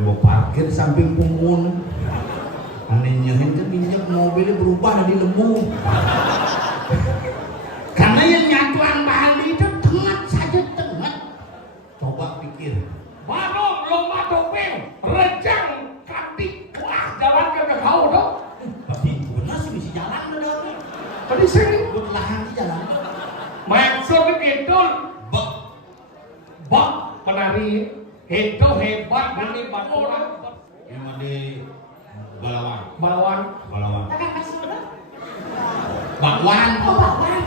mau parkir samping punggung. Anehnya itu minyak mobilnya berubah jadi lembu. Karena yang nyatuan Bali itu tengah saja tengah. Coba pikir. Baru lomba topeng, rejang, katik, wah jalan ke kau dong. Tapi benar sih bisa jalan benar. Tadi sini. Berlahan di jalan. Maksudnya itu, bak penari itu hebat dari orang. Yang ada balawan. Balawan. Balawan. Takkan kasih udah? Bakwan. Oh, bakwan.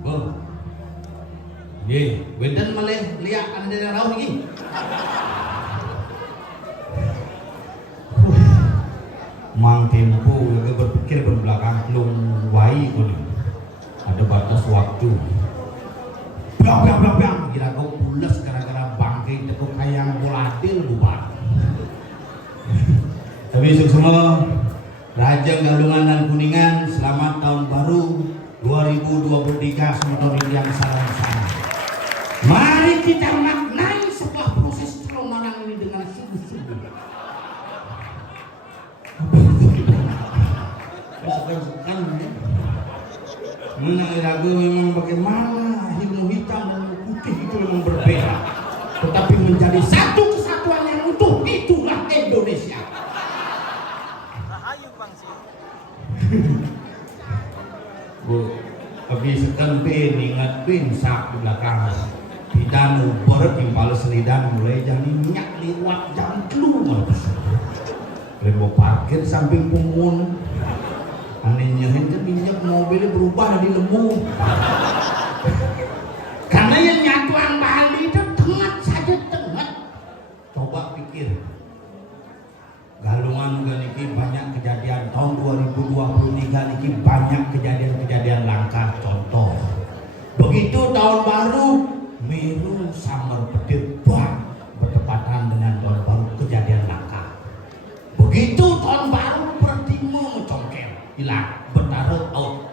Apa tuh? Ye, wedan malih liak anda dari raun lagi. Mang tempo juga berpikir berbelakang belum wai pun. Ada batas waktu. Bang, kira kau pulas gara-gara bangkai tekuk kayang volatil bubar. Tapi semua Raja Galungan dan Kuningan, selamat tahun baru 2023 semua yang salam-salam. Mari kita maknai sebuah proses perumahan ini dengan sungguh-sungguh. sekan ya. Menang ragu memang bagaimana ilmu hitam dan ilmu putih itu memang berbeda, tetapi menjadi satu kesatuan yang utuh, itulah Indonesia. Rahayu bangsi. Bu, habis sekan pin ingat pin sak di belakang. Tidak uber timpal selidan mulai jadi minyak lewat jam keluar. Rebo parkir samping pumun. Anehnya kan minyak mobilnya berubah jadi lembu. Karena yang nyatuan Bali itu tengah saja tengah. Coba pikir. Galungan niki banyak kejadian tahun 2023 niki banyak kejadian-kejadian langka. Contoh. Begitu tahun baru Meru Samar Petir bang bertepatan dengan tahun baru kejadian langka. Begitu tahun baru Pertimo mencongkel hilang bertaruh out.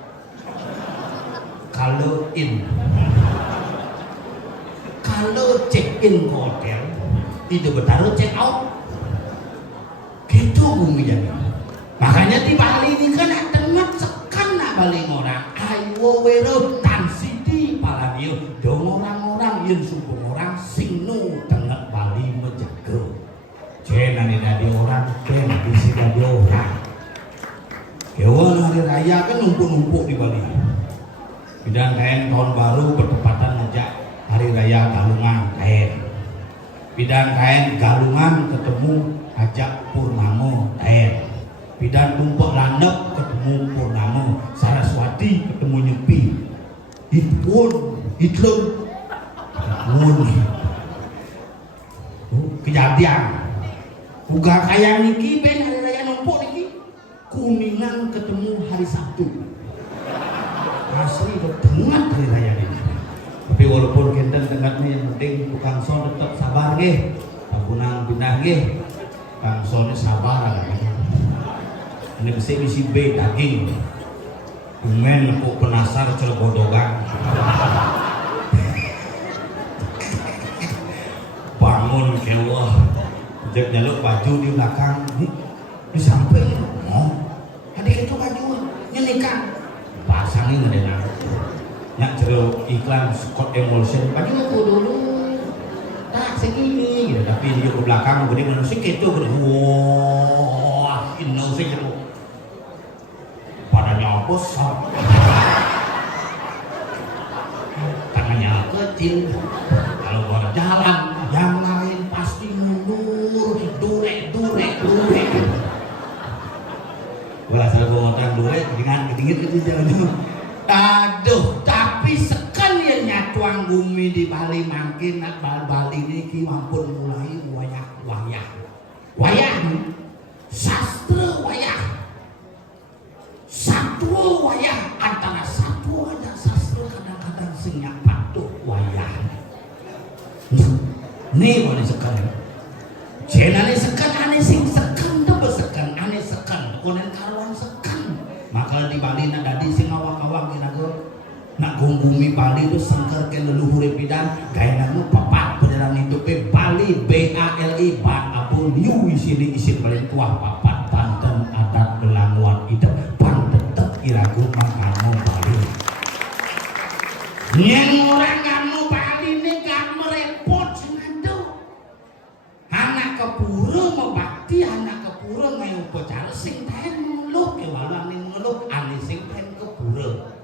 Kalau check in ke hotel itu bertaruh check out. Gitu bumi jadi. Makanya di Bali ini kan temat sekan nak Bali orang. Ayo wero tan city palabio dong orang-orang yang suku orang singnu tengah Bali menjaga. Jangan ada orang, jangan di ada orang. Hewan hari raya kan numpuk-numpuk di Bali. Bidang kain tahun baru bertepatan ngajak hari raya Galungan kain. Bidang kain Galungan ketemu ajak Purnamo kain. Bidang tumpuk landep ketemu Purnamo, Saraswati ketemu Nyepi. Hitler kejadian. Uga kaya niki ben hari raya numpuk niki. Kuningan ketemu hari Sabtu. Asli ketengah hari raya ini. Tapi walaupun kita tengahnya yang penting tukang son tetap sabar nggih. Tabunan pindah nggih. Kang sonnya sabar kan. Ini bisi B daging. Umen lepuk penasar celbodogan. Bangun ke Allah. Jek jaluk baju di belakang. Di samping. Oh, adik itu baju nyenikah. Pasangin ngedengar. Nyak jeruk iklan Scott Emulsion. Baju aku dulu. Tak segini. Ya, tapi dia ke belakang gede mana sikit tu. Wah, ini sih jeruk. Padanya besar. Tangannya kecil. Kalau berjalan yang lain pasti mundur, durek. Wah, saya bawa motor durek dengan kedingin itu jalan. Aduh, tapi sekan yang nyatuang bumi di Bali makin nak Bali ini mampun mulai wayah. Sastra wayah. Satwa wayah antara satwa dan sastra kadang-kadang sing patuh wayah. Nih boleh sekan. Jenane sekan ane sing sekan tuh besekan ane sekan konen karuan sekan. Maka di Bali nak dadi sing awak-awak kinago nak gunggumi Bali itu sengker ke leluhur pidan gaya nama papat perjalanan hidup Bali BALI Ban Abun Yu isini isin paling tua papat Banten adat Belanguan hidup pan tetep iragu mangkamu Bali. Yang orang kamu Bali ini gak merepot senado. Anak kepura membakti anak kepura ngayu upacara sing tahen ngeluk ya walang ning ngeluk ane sing tahen kepura.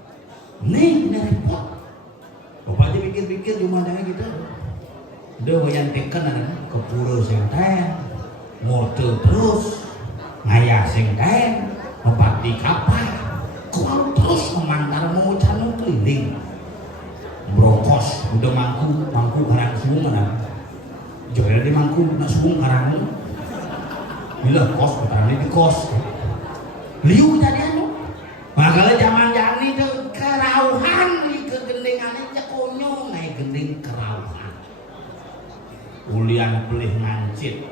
Nih repot. Bapak aja pikir-pikir di mana gitu. Udah yang teken ada kepura sing tahen, motor terus, ngaya sing tahen, membakti kapal, kau terus memantar mau canu keliling. Brokos udah mangku karang suung mana? Joel di mangku nak suung karang ni. Bila kos petani di kos. Liu jadi anu. Makanya zaman jani itu kerauhan di kegendengan aja konyol naik gending kerauhan. Ulian pelih ngancit,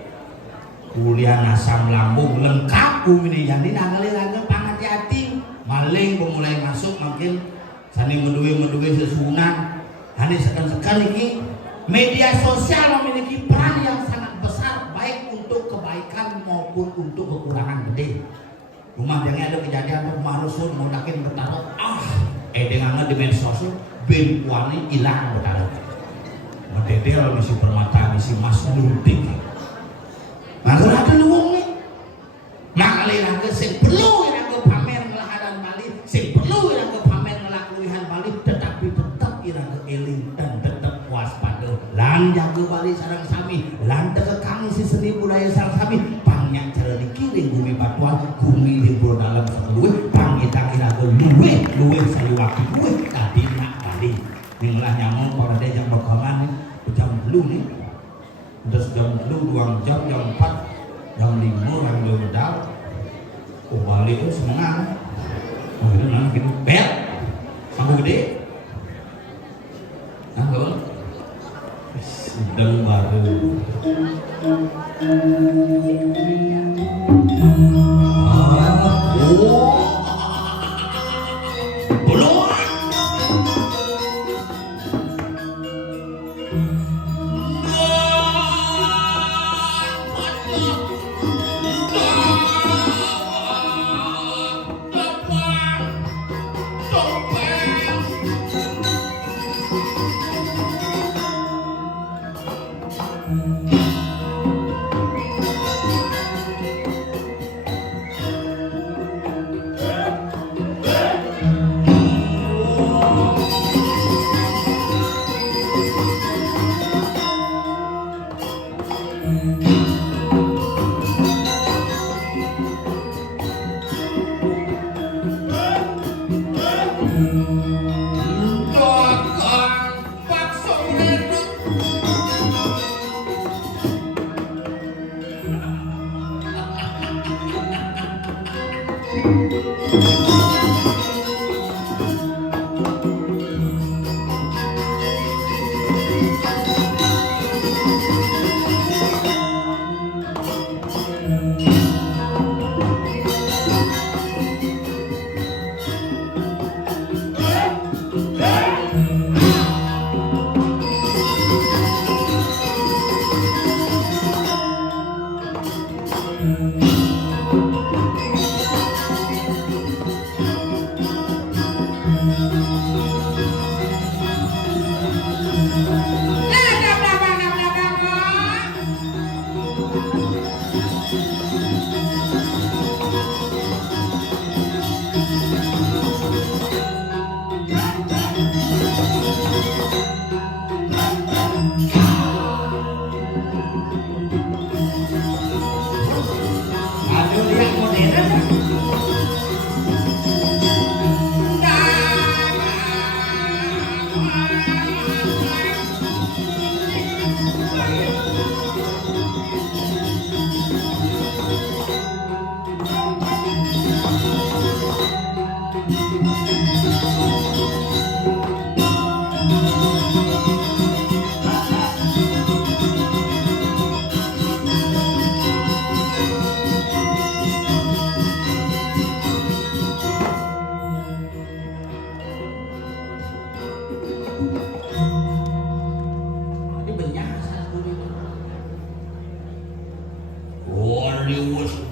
ulian asam lambung lengkap kumini jadi nangali pangat-hati maling pemulai masuk makin sani menduwe sesunan. Hani sekan ini media sosial memiliki peran yang sangat besar baik untuk kebaikan maupun untuk kekurangan gede. Rumah yang ada kejadian tuh rumah rusun mau nakin bertaruh dengan di medsos ben kuane hilang bertaruh. Mededel misi permata misi mas lunting. Mangga ada luwung nih. Makali raga sing perlu iraga pamer ngelaharan Bali, sing perlu iraga pamer ngelakuihan Bali, tetapi tetap iraga eling dan tetap waspada. Lan jaga Bali sareng sami, lan tekekang si seni budaya sareng sami. Pangnya cara dikiring bumi batuan, bumi libur dalam seluwe, pangita iraga luwe saliwaki luwe tadi nak Bali. Inilah nyamuk pada dia yang berkaman jam dulu nih. Terus jam dulu 2 jam, jam 4, jam 5 orang dia medal. Bali itu semangat. Gitu nah gitu. Bel. Aku gede. Nah, sedang baru.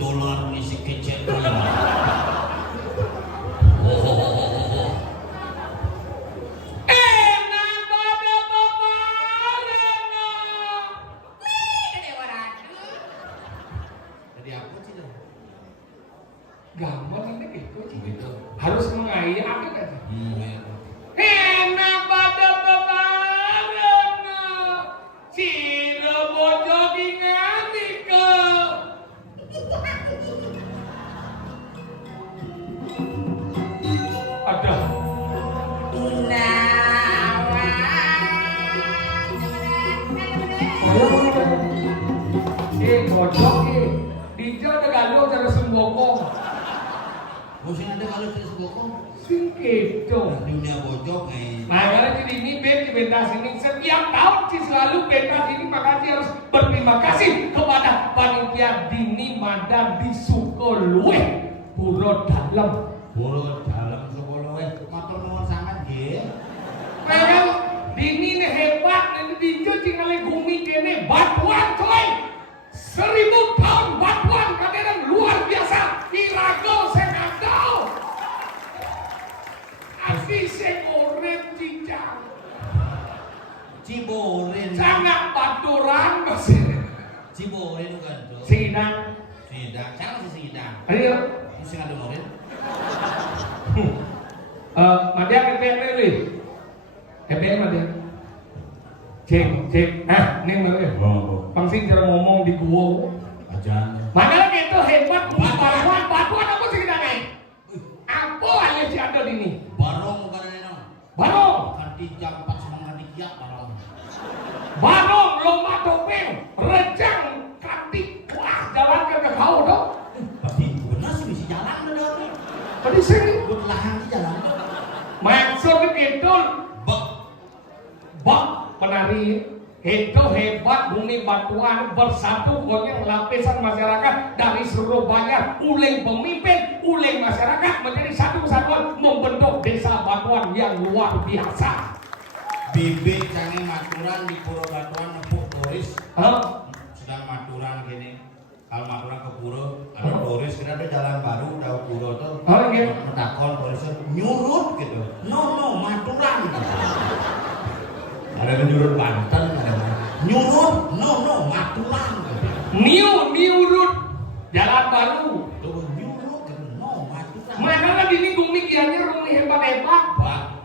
$1 ni si kecil. Gampang ini gitu. Harus mengayak kan? Sing ada kalau terus bokong sing kedo dunia bojok makanya jadi ini pentas ini setiap tahun sih selalu pentas ini makanya harus berterima kasih kepada panitia Dini Mandan di Sukolue Puro Dalam Sukolue motor nuwun sangat nggih. Memang Dini ini hebat ini dicuci oleh bumi kene batuan coy 1000 tahun batuan kadang luar biasa Irago apa sih? Cibo itu kan tuh. Sidang. Sidang, jangan sih sidang. Ayo. Mesti ada mobil. Madya KPN ini. KPN Madya. Cek. Nih Madya. Pangsing cara ngomong di gua. Ajan. Mana itu hebat batuan apa sih kita nih? Apa aja sih ada di ini? Barong bukan ada. Barong. Kanti jam 4 sama dia barong. Barong lomba topeng, rejang kantik kelas jalan ke kau dong. Tapi benar sih bisa jalan benar. Tadi sini. Berlahan di jalan. Maksudnya gitu. Bak penari itu hebat bumi batuan bersatu goyang lapisan masyarakat dari Surabaya, uleng pemimpin, uleng masyarakat menjadi satu kesatuan membentuk desa batuan yang luar biasa. Bibit canggih maturan di Puro Batuan nepuk turis. Sedang maturan gini. Kalau maturan ke Puro, ada turis kita ada jalan baru, udah Puro tuh. Metakon turisnya nyurut gitu. No, maturan. Ada nyurut Banten, ada nyurut, no, maturan. New route, jalan baru. Tuh nyurut gitu, no, maturan. Mana kan ini Gumi kiannya Gumi hebat.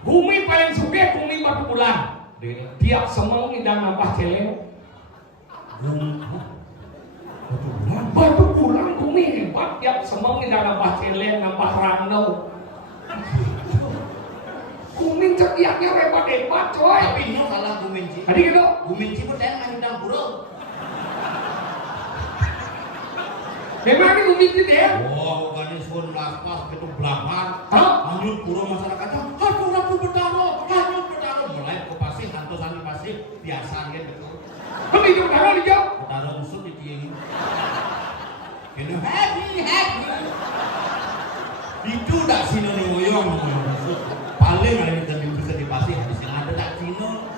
Gumi paling suka Gumi batu bulan. Tiap semang ngidang nambah celeng. Batu bulan Gumi hebat. Tiap semang ngidang nambah celeng, nambah randau. Gumi cekiaknya hebat coy. Tapi ini salah Guminci. Adi gitu. Guminci pun dan ngidang Puro. Memang ini Gumi gitu ya? Wah, bukan isun lapas gitu belakang. Lanjut Puro masyarakatnya. Hanyut betaro. Mulai ke pasir, santosan di pasir, biasa gitu. Kamu itu betaro di jauh? Betaro musuh di kiri. Gitu happy. Itu tak sino nih woyong. Paling ada yang bisa di pasir, di sini ada tak sino.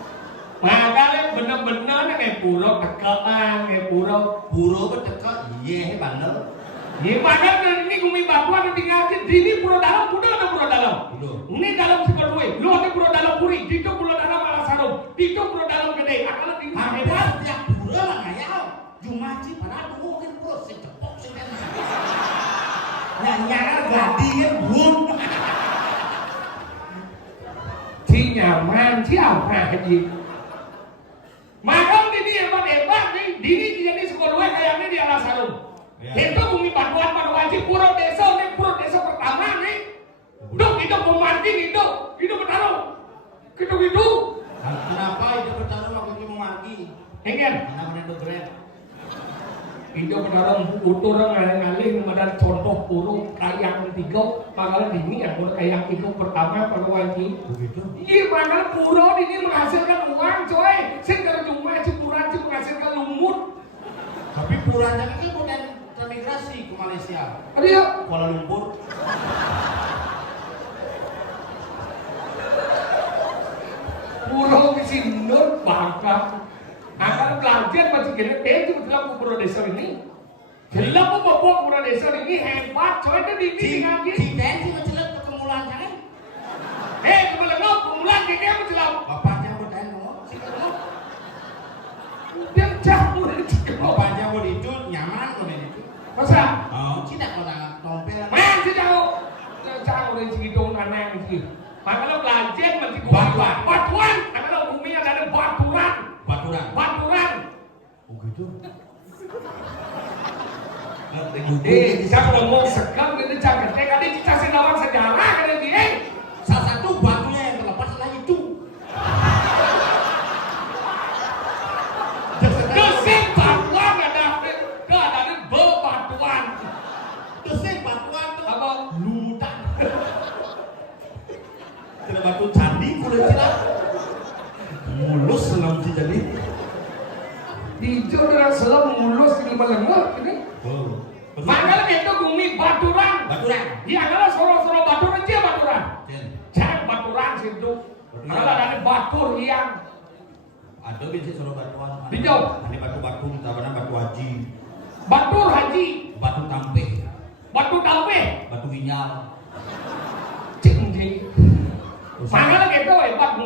Makanya bener-bener nih Puro tekean, Puro berdekat, iya bandel. Gimana ini Gumi batuan nanti ngaji di ini Puro Dalam, udah ada Puro Dalam. Ini dalam Sikolue, lu ada Puro Dalam Puri, di itu Puro Dalam Alasanum, di itu Puro Dalam Gede. Akalnya di ini hebat. Tiap Puro lah ngayal. Jumaji padahal mungkin Puro secepok sih kan. Nyara gadi kan bun. Si nyaman siapa haji. Makam ini hebat nih, di ini jadi Sikolue kayaknya di Alasanum. Itu Bumi Batuan pada wajib Puro Desa pertama nih. Duk itu pemanting itu bertaruh. Gitu. Kenapa itu bertaruh waktu mau mati? Ingin? Karena menentu keren. Itu bertaruh utuh ngalih medan contoh Puro kayang tiga. Makanya ini ya kayang tiga pertama pada wajib. Begitu? Iya, makanya Puro ini menghasilkan uang coy. Saya cuma Cipuran menghasilkan lumut. Tapi Puranya kan bukan termigrasi ke Malaysia. Aduh. Kuala Lumpur. Puro kesindut bangka. Akan belajar masih gede itu dalam Puro Desa ini. Jelas Puro Desa ini hebat coy itu di ngaji. Tidak sih mencelat ke kemulan kan? Kemulan dia menjelam. Bapaknya bukan si kamu. Dia campur itu. Bapaknya mau itu nyaman kok itu. Masa? Oh, tidak kena tompel. Man sih jauh dari Cikidong aneh sih. Makanya belajar masih batuan. Karena Bumi ada baturan. Oh gitu. Saya ngomong sekam itu jangan ada cita sedawan sejarah kan dia. Salah satu batunya yang terlepas adalah itu. Desing batuan ada bebatuan. Desing batuan tuh Apa? lumutan. Tidak batu candi kulit silat. Mulus senam sih jadi. Hijau dengan selam mulus di lengah ini. Oh. Makanya itu Bumi baturan. Iya adalah soro-soro baturan dia baturan. Jangan baturan situ. Kalau ada batur yang ada biasa suruh batuan. Hijau. Ada batu-batu, tabanan batu haji. Batur haji. Batu tampe. Batu tape. Batu ginyal. Cingji. Makanya gitu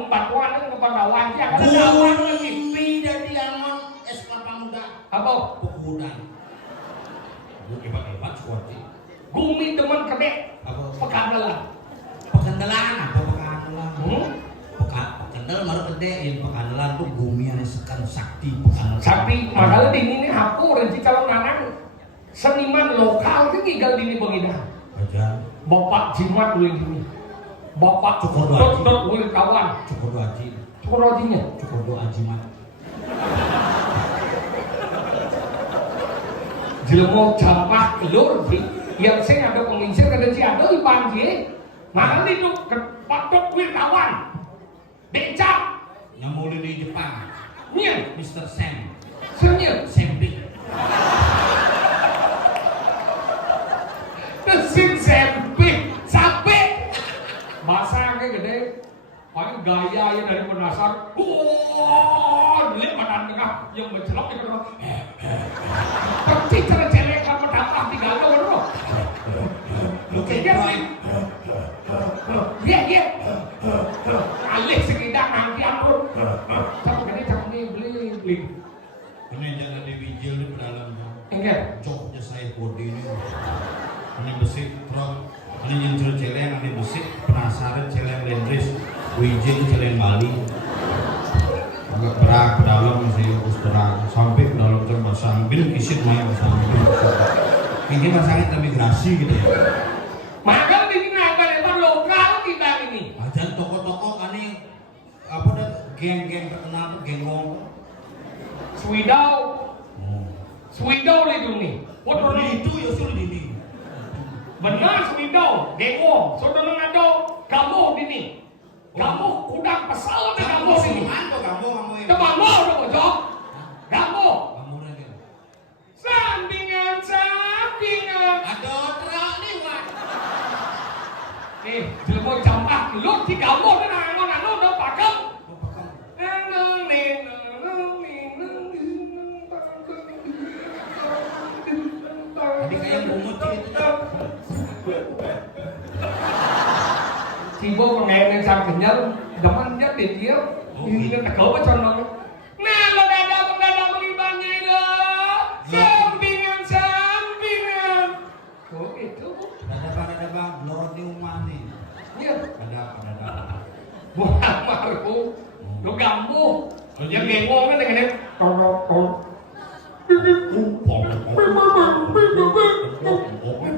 batuan itu kepala wajah. Kalau Bumi dari angon es kelapa muda Apa? Pekudan. Hebat-hebat suarti. Gumi teman kedek. Apa? Pekandelan. Pekandelan apa pekandelan? Hmm? Pekandel baru gede, yang pekandelan tuh bumi yang sekan sakti pekandelan. Sakti, padahal di ini aku renci calon anak seniman lokal itu tinggal di ini begini. Aja. Bapak jimat dulu ini. Bapak Cukur dot kawan. Cukur haji. Cukur hajinya. Cukur doa jimat. Jelmo jampah kelur yang saya ada penginsir kada si ada iban je. Mana itu kepatok wirtawan. Becak. Yang mulai di Jepang. Nya, Mr. Sam. senyum. Sempit. Mesin sempit, sampai masa kayak gede, paling gaya ya dari penasar, lihat badan tengah yang mencelok itu, tapi cara cewek kamu dapat tinggal tuh bro, Lu dia dia, alih sekitar nanti aku, sama gede cakap nih beli, ini jangan diwijil di dalam. enggak, Joknya saya body ini. Ini besi, bro. Ini nyencer celeng, ini besi. Penasaran celeng lendris. Wijil celeng Bali. Agak berak ke dalam masih harus berak. Sampai ke dalam terpasang. Bil kisit main sampai. Ini masangnya imigrasi gitu ya. maka di naik lokal kita ini. Aja toko-toko kan ini apa dah geng-geng terkenal tuh geng ngomong. Swidau itu nih. Waduh Itu ya sudah ini. benar Swidau, Demo, saudara ngado, kamu ini, kamu udang pesawat di kamu ini. Kamu ini. Kamu udah bocor, kamu. Kamu lagi. Sampingan. Ada truk nih, Pak. Jelmo jampah, lu di kamu dan anu udah pakem. Tadi kayak bungut gitu. Cibo pengen yang sang kenyal, demannya di dia, ini kan tegau macam mana? Nah, lo dada melibatnya lo, sampingan. Oh itu. Ada bang, lor di rumah nih. Iya. Ada. Bukan malu, lo gambu, yang gengong kan dengan ini.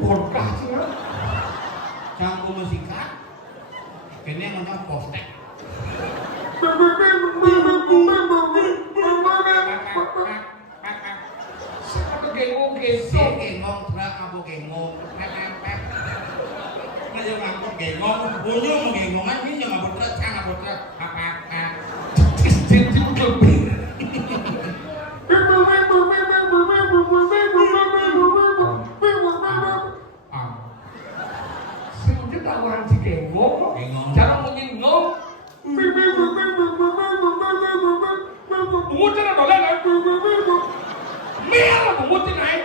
Porkah sih ya? Campur musikat. Kayaknya namanya postek. Siapa gengong Si gesok? gengong terak apa gengong. Ngajak aku gengong, bunyi mau gengongan ini jangan berterak, jangan berterak. Sejak orang si gengong, cara menyinggung. Bungut cara dolen kan? Merah bungutin naik.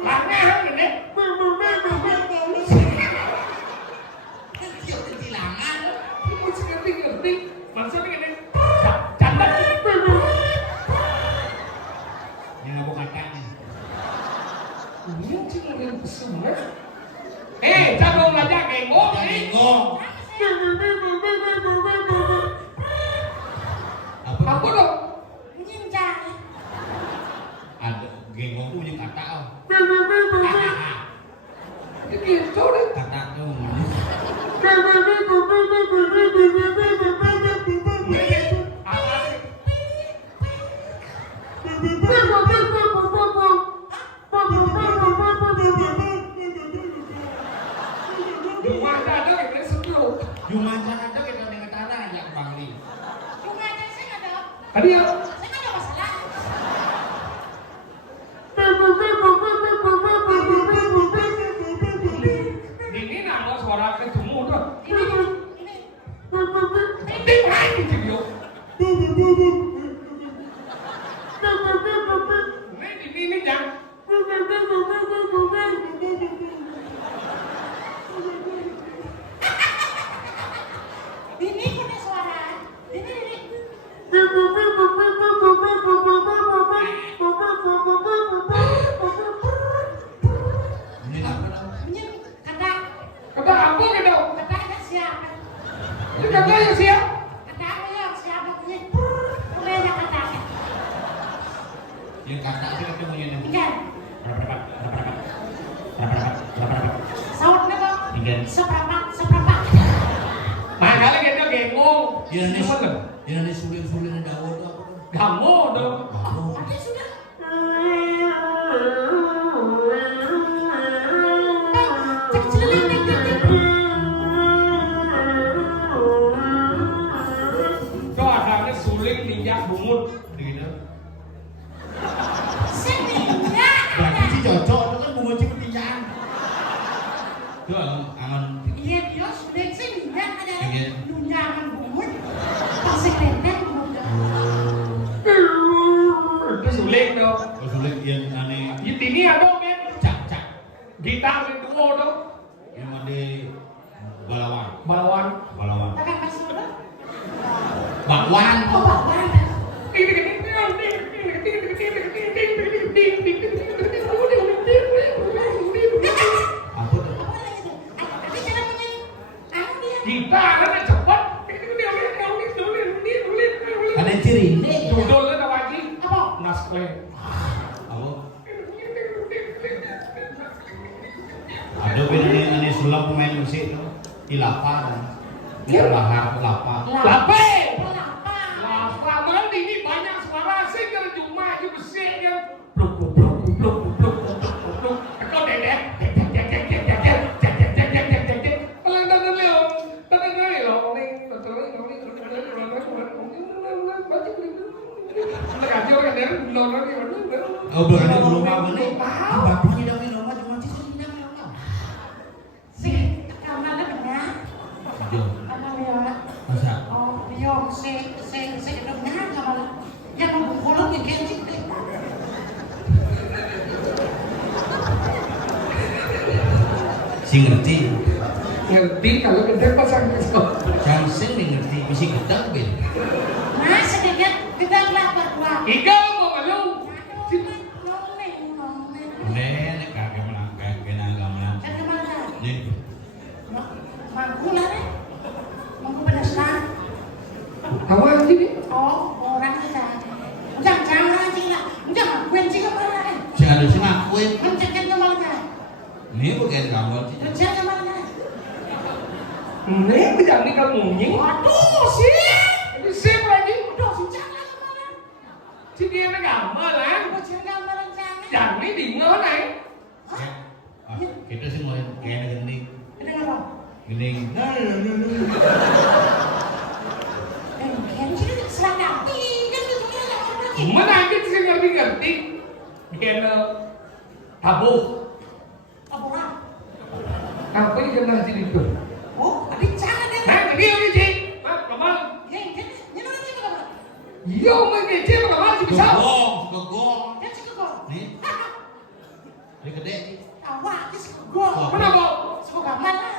Langahan ini. Kecilangan. Bungut ngerti. Maksudnya ini. Canda. Yang aku katakan. Ini cuma yang pesunya. Cadong aja gengong. Gengong. Apa dong? Ada gengong tuh punya kata. Gitu deh. Kata tuh. Jumantan ada kita dengan tanah yang Bangli. Tadi ya. Ini nama Dan Seberapa? Makanya kita gengong. ya nih sulit-sulit ada apa? Kamu dong. Ada sudah. Cek celing nih. Kau adanya suling minyak bungut. Gitu. Seningnya. Berarti sih cocok itu kan bunga cipetinjaan. Itu angan Iya dia sudah seningnya ada Iya. nunjangan bumut. Pasir tenten bumut. Itu suling dong. sulit yang aneh Di sini ada men. cak Gitar itu dong. yang ada balawan. Balawan. Pakai masuk dong. Bakwan. Oh bakwan. Apa tuh? Apa lagi tuh? Ada cara menyanyi. Anu dia. Gitarnya cepat. Ada ciri. Judulnya apa lagi? Apa? Naskah. Apa? Ada bener aneh sulap pemain musik tuh. Ilapa kan. Kita lahar kelapa. Lape. Kelapa. Lapa. Malah ini banyak suara sih kalau cuma aja besi kan. Kau dedek. Oh, berani rumah bener. Bapaknya tidak minum aja, cuma sih tidak minum. Sih, kamarnya benar. Jom. Kamarnya. Masa? Oh, dia benar kamar. Yang membukulung yang kencing deh. Si ngerti. Ngerti kalau kedek pasang kesel. Yang sing ngerti, mesti gedang ben. Nah, sedikit kita lapar gua. Ika mau malu. Nenek kagak menang, kagak menang. Nih, Mangku lah nih. Mangku pedaskan. Awal sini. Oh, orang kita. Jangan anjing lah. Jangan kunci ke mana nih. sing ada sing ngakuin. Mencekin ke mana? Ini bukan kamu sih. Mencekin ke mana? Ini bisa nih kamu nying. Waduh, sih. Ini sip lagi. Aduh, si jangan ke mana? Si dia nak gambar lah. Bocil gambar rencana. Jangan ini dingin nih. Ah, kita sih mulai kayak gending. Ini apa? Gending. Kenci itu selangkati kan itu kan. Mana aja sih ngerti. Bikin tabu. Apa orang? Apa ini kena sini itu? Oh, ada cara deh. Nah, dia ini sih. Mas, kamal. Yang kan, yang mana sih kamu? Iya, mungkin sih kamal sih bisa. Kegong. Yang sih kau. Nih, ini gede. Awak sih kau. Kenapa? Suka kamar lah.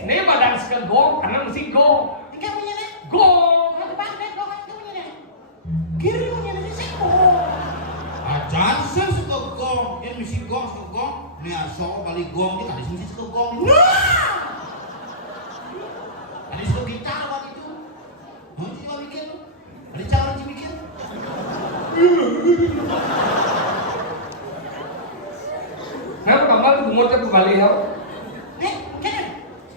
Ini badan sekegong, karena mesti gong. Tiga punya nih. Gong. Depan deh kau kan punya nih. Kiri punya nih sih kau. Acan sih sekegong. Yang mesti gong sekegong. Ini aso kali gong dia tadi mesti sekegong. Nah. Tadi suka gitar waktu itu. Nanti mau bikin. Ada cara nanti bikin. Nah, kamal bungut ke Bali ya. Nih, kan.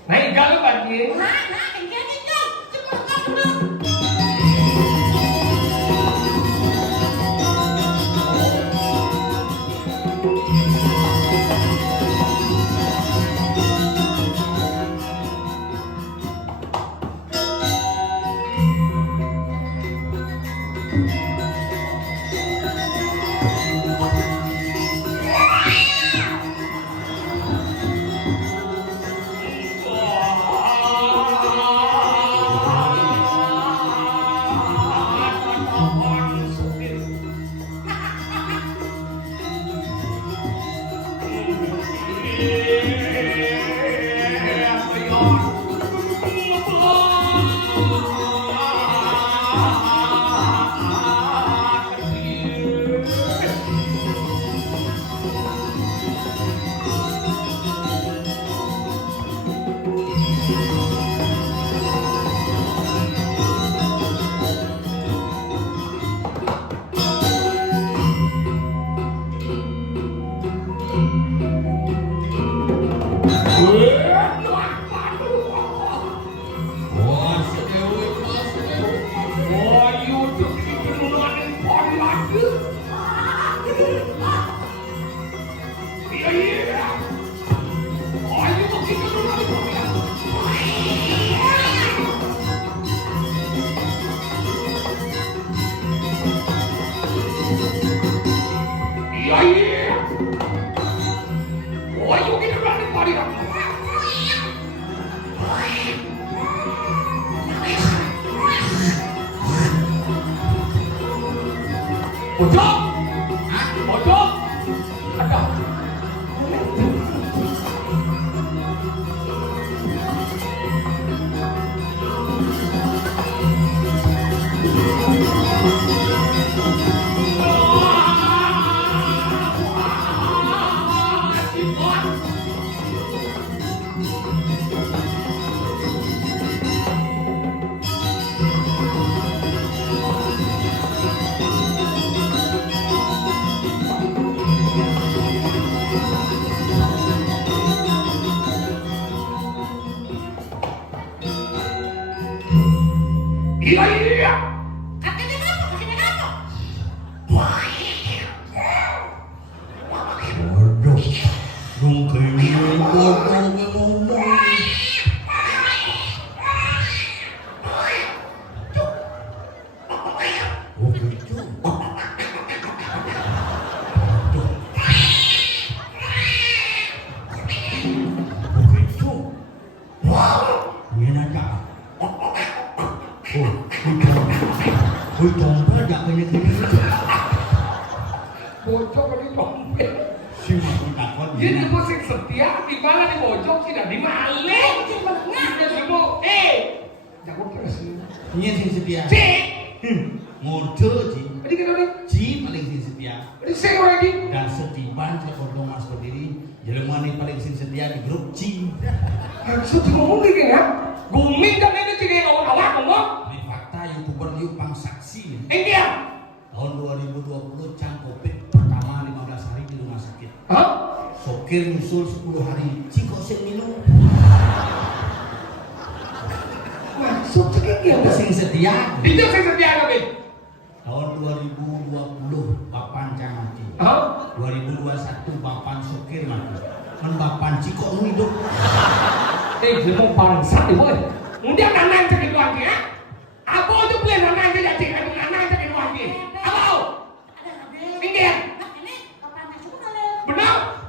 Nah, kalau bagi. Nah, kan kan. Cuma kau dulu. Iya. Ayo begitu dulu ya. Iya. Ayo kita berani mari. Pojok. Pojok. Ada. Iya. Kakinya apa? Kakinya apa? Bodoh. Dong kayaknya bodoh ngomong. Oh gitu. Begitu. Ini aja. Dompet gak kayaknya Pojok ini dompet. si masuk takut. Jadi musik setia di mana di pojok tidak di maling. Jadi mau jago terus. Ini sing setia. Cik. Ngode Ji. Jadi kita nih. Ji paling sing setia. Jadi saya lagi. Dan setiban saya kodong mas berdiri. Jelema ini paling sing setia di grup Ji. Maksud ngomong gitu ya. Guming kan ini tidak awak ngomong. Ini fakta YouTuber yuk pang saksi. Dia. Tahun 2020 Cang Covid pertama 15 hari di rumah sakit. Hah? Sokir nyusul 10 hari. Ciko sing minum. Maksud dia Apa sing setia? itu saya setia kami. Tahun 2020 Bapan Cang mati. Hah? 2021 Bapan Sokir mati. Men Bapan Ciko nu hidup. Dia mau bangsat itu. Kemudian anak sakit lagi ya. Apa itu beli anak jadi anak sakit lagi. Apa? Minggir. Benar?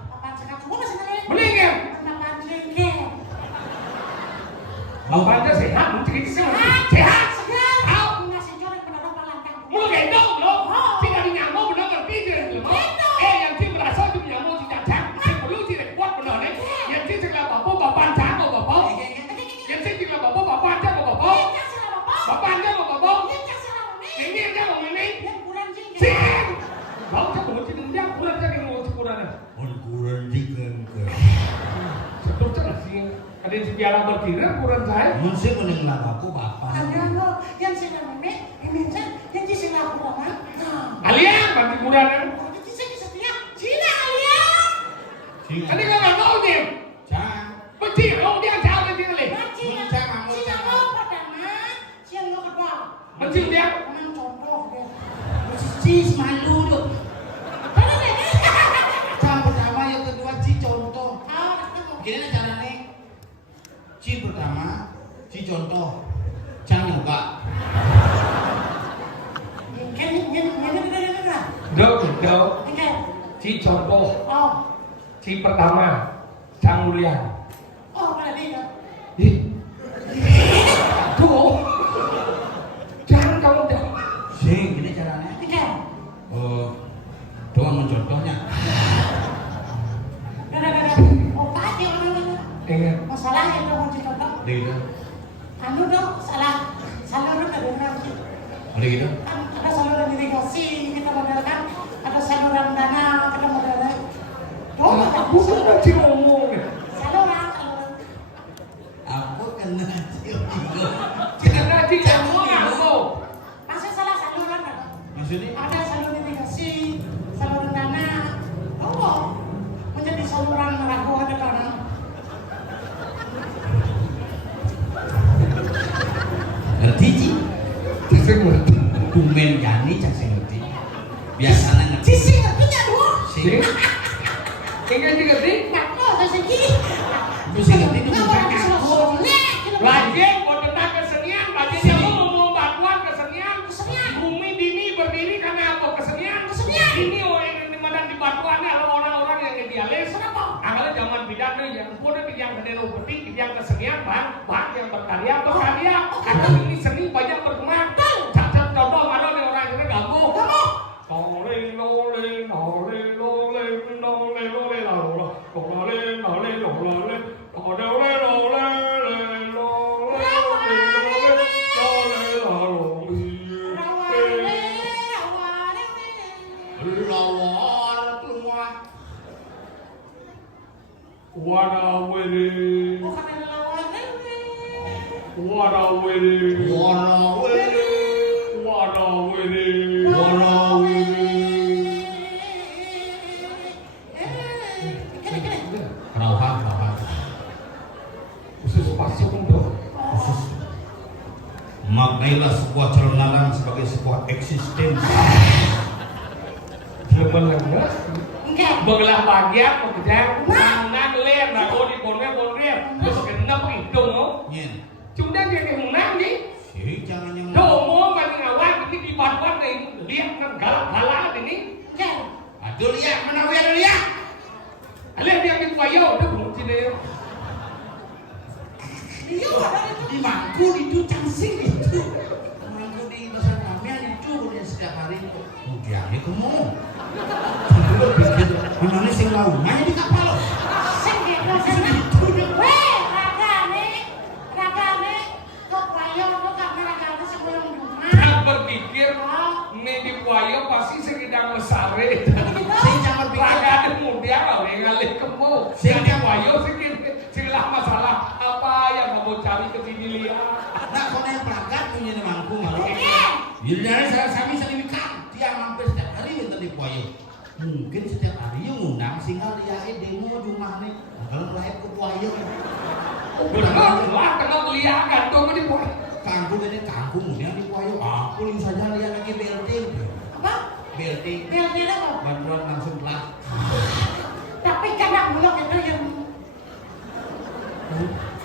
Meninggal. Bapak anda sehat, mungkin itu sehat. Sehat. Mulu gendong loh. Tidak dinyamuk benar ngerti tidak lemah. Yang sih merasa itu nyamuk tidak cak. Sebelum tidak kuat benar nih. Yang sih setelah bapak cak mau bapak. Yang sih setelah bapak cak mau bapak. Bapak anda mau bapak. Ini aja mau ini. Sih. Kau cak mau sini dia kurang cak yang mau kurang. Kurang dikan ke. Betul cak sih. Ada yang sejarah berkira kurang saya. Mun sing meneng aku Bapak. Alian bagi kurang. Sing. Ada nggak tahu nih. Cang. Betul, oh dia jauh lebih kali. Betul dia. Cis malu tuh. Cang pertama yang kedua Ci contoh. Gini caranya. Ci pertama, Ci contoh. Cang nyoba. Dok. Ci contoh. Ci pertama, Cang Mulia. Tuh. Jangan kamu dong. Sing, gini caranya. Doang mencontohnya. Ingat. Masalah yang mau dicontoh. Gitu. Anu dong, saluran dari nanti. Ada gitu. Ada saluran irigasi kita modalkan, ada saluran dana kita modalkan. Aku nanti ngomong. Saluran. Aku kena Ci. Karena nanti ngomong aku. Masih salah saluran kan? Maksudnya? Ada saluran irigasi, saluran dana. Oh, menjadi saluran ragu ada tanah. Ngerti Ci? Saya ngerti. Kumen gani cak sing ngerti. Biasanya ngerti. Sisi ngertinya dong. Sing. Ingin juga sih. Ngako sesegi. Itu sih ngerti itu bukan Ngawak aku. selalu nek. Lagi mau tentang kesenian, lagi dia mau bantuan kesenian. Kesenian. Bumi Dini berdiri karena apa? Kesenian. Kesenian. Ini orang yang dimana di batuannya adalah orang-orang yang idealis. Kenapa? Karena zaman bidang tuh yang pun bidang seni upeti, bidang kesenian, bang yang berkarya. Karena ini seni banyak berkembang. Cacat contoh mana nih orang yang ganggu. Lawar keluar. Warawiri, Bukan ada lawan nenek. warawiri, Warawiri. warawiri. Rauhan. Khusus pasuk untuk Khusus. Maknailah sebuah calon lalang sebagai sebuah eksistensi. lemes. Enggak. Belah bagian pekerjaan nang ler, nago di bonre, terus kena hidung oh. Nyen. Cuma dia nang di. Si jangan yang Domo bani awak ini di batuan nih, lihat nang galak ini. Enggak. Aduh lihat mana lihat. Lihat dia di payo, udah belum sini. Iya, ada itu. Di mangku itu cangsing itu. Mangku di pasar Kramian itu dia setiap hari itu. Mudiannya kamu. Coba pikir, gimana sih laungannya di kapal? Sing gitu, sing gitu. Weh, ragane kok payo kok karena ragane sebelum rumah. Kan berpikir, nih di payo pasti sekitar mesare. Sing jangan pikir. Raga ada mudia kau yang ngalih kemu. Sing di payo sekitar masalah apa yang mau cari ke sini lihat. Nah, kau yang pelakat punya di mangku malah. Iya. Jadi saya kami sering mikir, dia hampir setiap hari minta di payo. Mungkin setiap hari yang ngundang sehingga lihat demo di rumah nih. Kalau lahir ke payo. Benar, lah tengah lihat gantung di payo. Kangkung ini kangkung dia di payo. Aku lihat saja lihat lagi BLT. Apa? BLT. Biar dia apa? Bantuan langsung kelas. Tapi kadang belum itu yang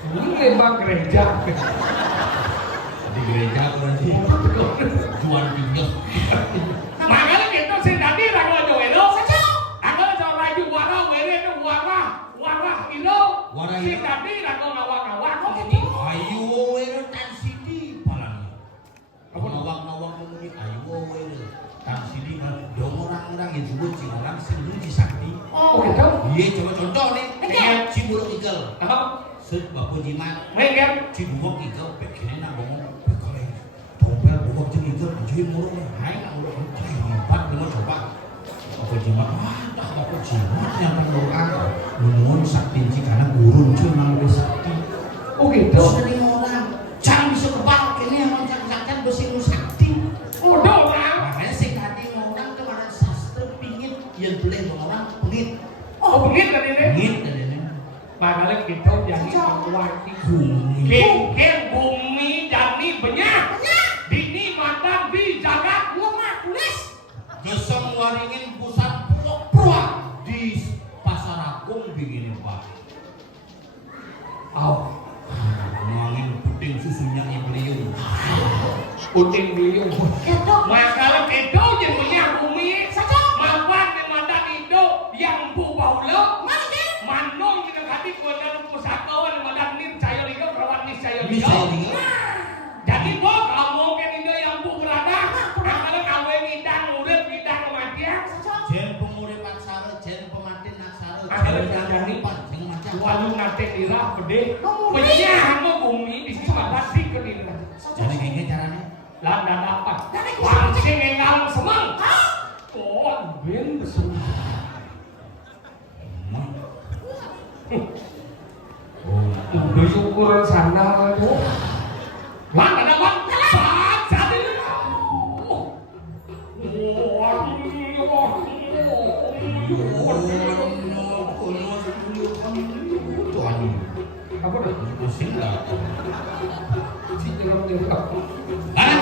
Ini memang gereja. Di gereja kurang sih. Jual juga. Makanya kita sendiri ragu doelo. saja. Aku coba lagi warah were itu warah ilo. Warah ilo. Sendiri ragu ngawak Gitu. ini. Ayo wero tan sidi palanya. Apa? Nawang mengunik ayo wero tan sidi kan dong orang-orang yang disebut si orang sendiri sakti. Oh gitu. Iya coba contoh nih. Oke. Si buruk ikel. Ah, Set bapak jimat. mengem. Si buok ikel begini nak ngomong bekale. Tompel buok jeung ikel jadi murung. Hai nak udah empat dengan coba. Bapak jimat. Wah, dah bapak jimat yang mendoa. Nuhun sakti karena gurun cuy nang sakti. Oh gitu. Sering orang jangan bisa kebal kini yang loncat-loncat besi sakti. Oh doang. Makanya sing tadi orang kemana sastra pingin yang boleh orang pengit. Oh begitu kan ini. Pengit dan ini Makanya kita jadi mewakili. bumi. Ken bumi jani banyak. Dini mata di jagat. Lemah tulis. Gesang waringin pusat pura di pasar agung begini pak. Oh, Ngangin puting susunya iblium. puting beliau. Gitu. Makanya kita jadi punya bumi. Saja. Mawan di mata Indo yang bu baulo. Mana dia? Manung kita kati kuasa pusakawan di mata nir cayo liga perawat nis cayo Bisa liga. ini. Jadi kok kamu kan Indo yang bu berada. Kalau kamu ngidang urip ngidang kematian. Saja. Jen penguripan sare, jen pematin naksare, Ada jen jadi pancing macam. walu nate dirah gede. Bumi. Penyamu bumi di sini pasti ke diri. Jadi kayak caranya. Landa dapat. Dari Pancing engalang semang. Hah? Kok ben besul. Udah syukuran sana itu. Mana dapat? Saat ini. Apa dah? Pusing lah. Si jeram dia. Hah?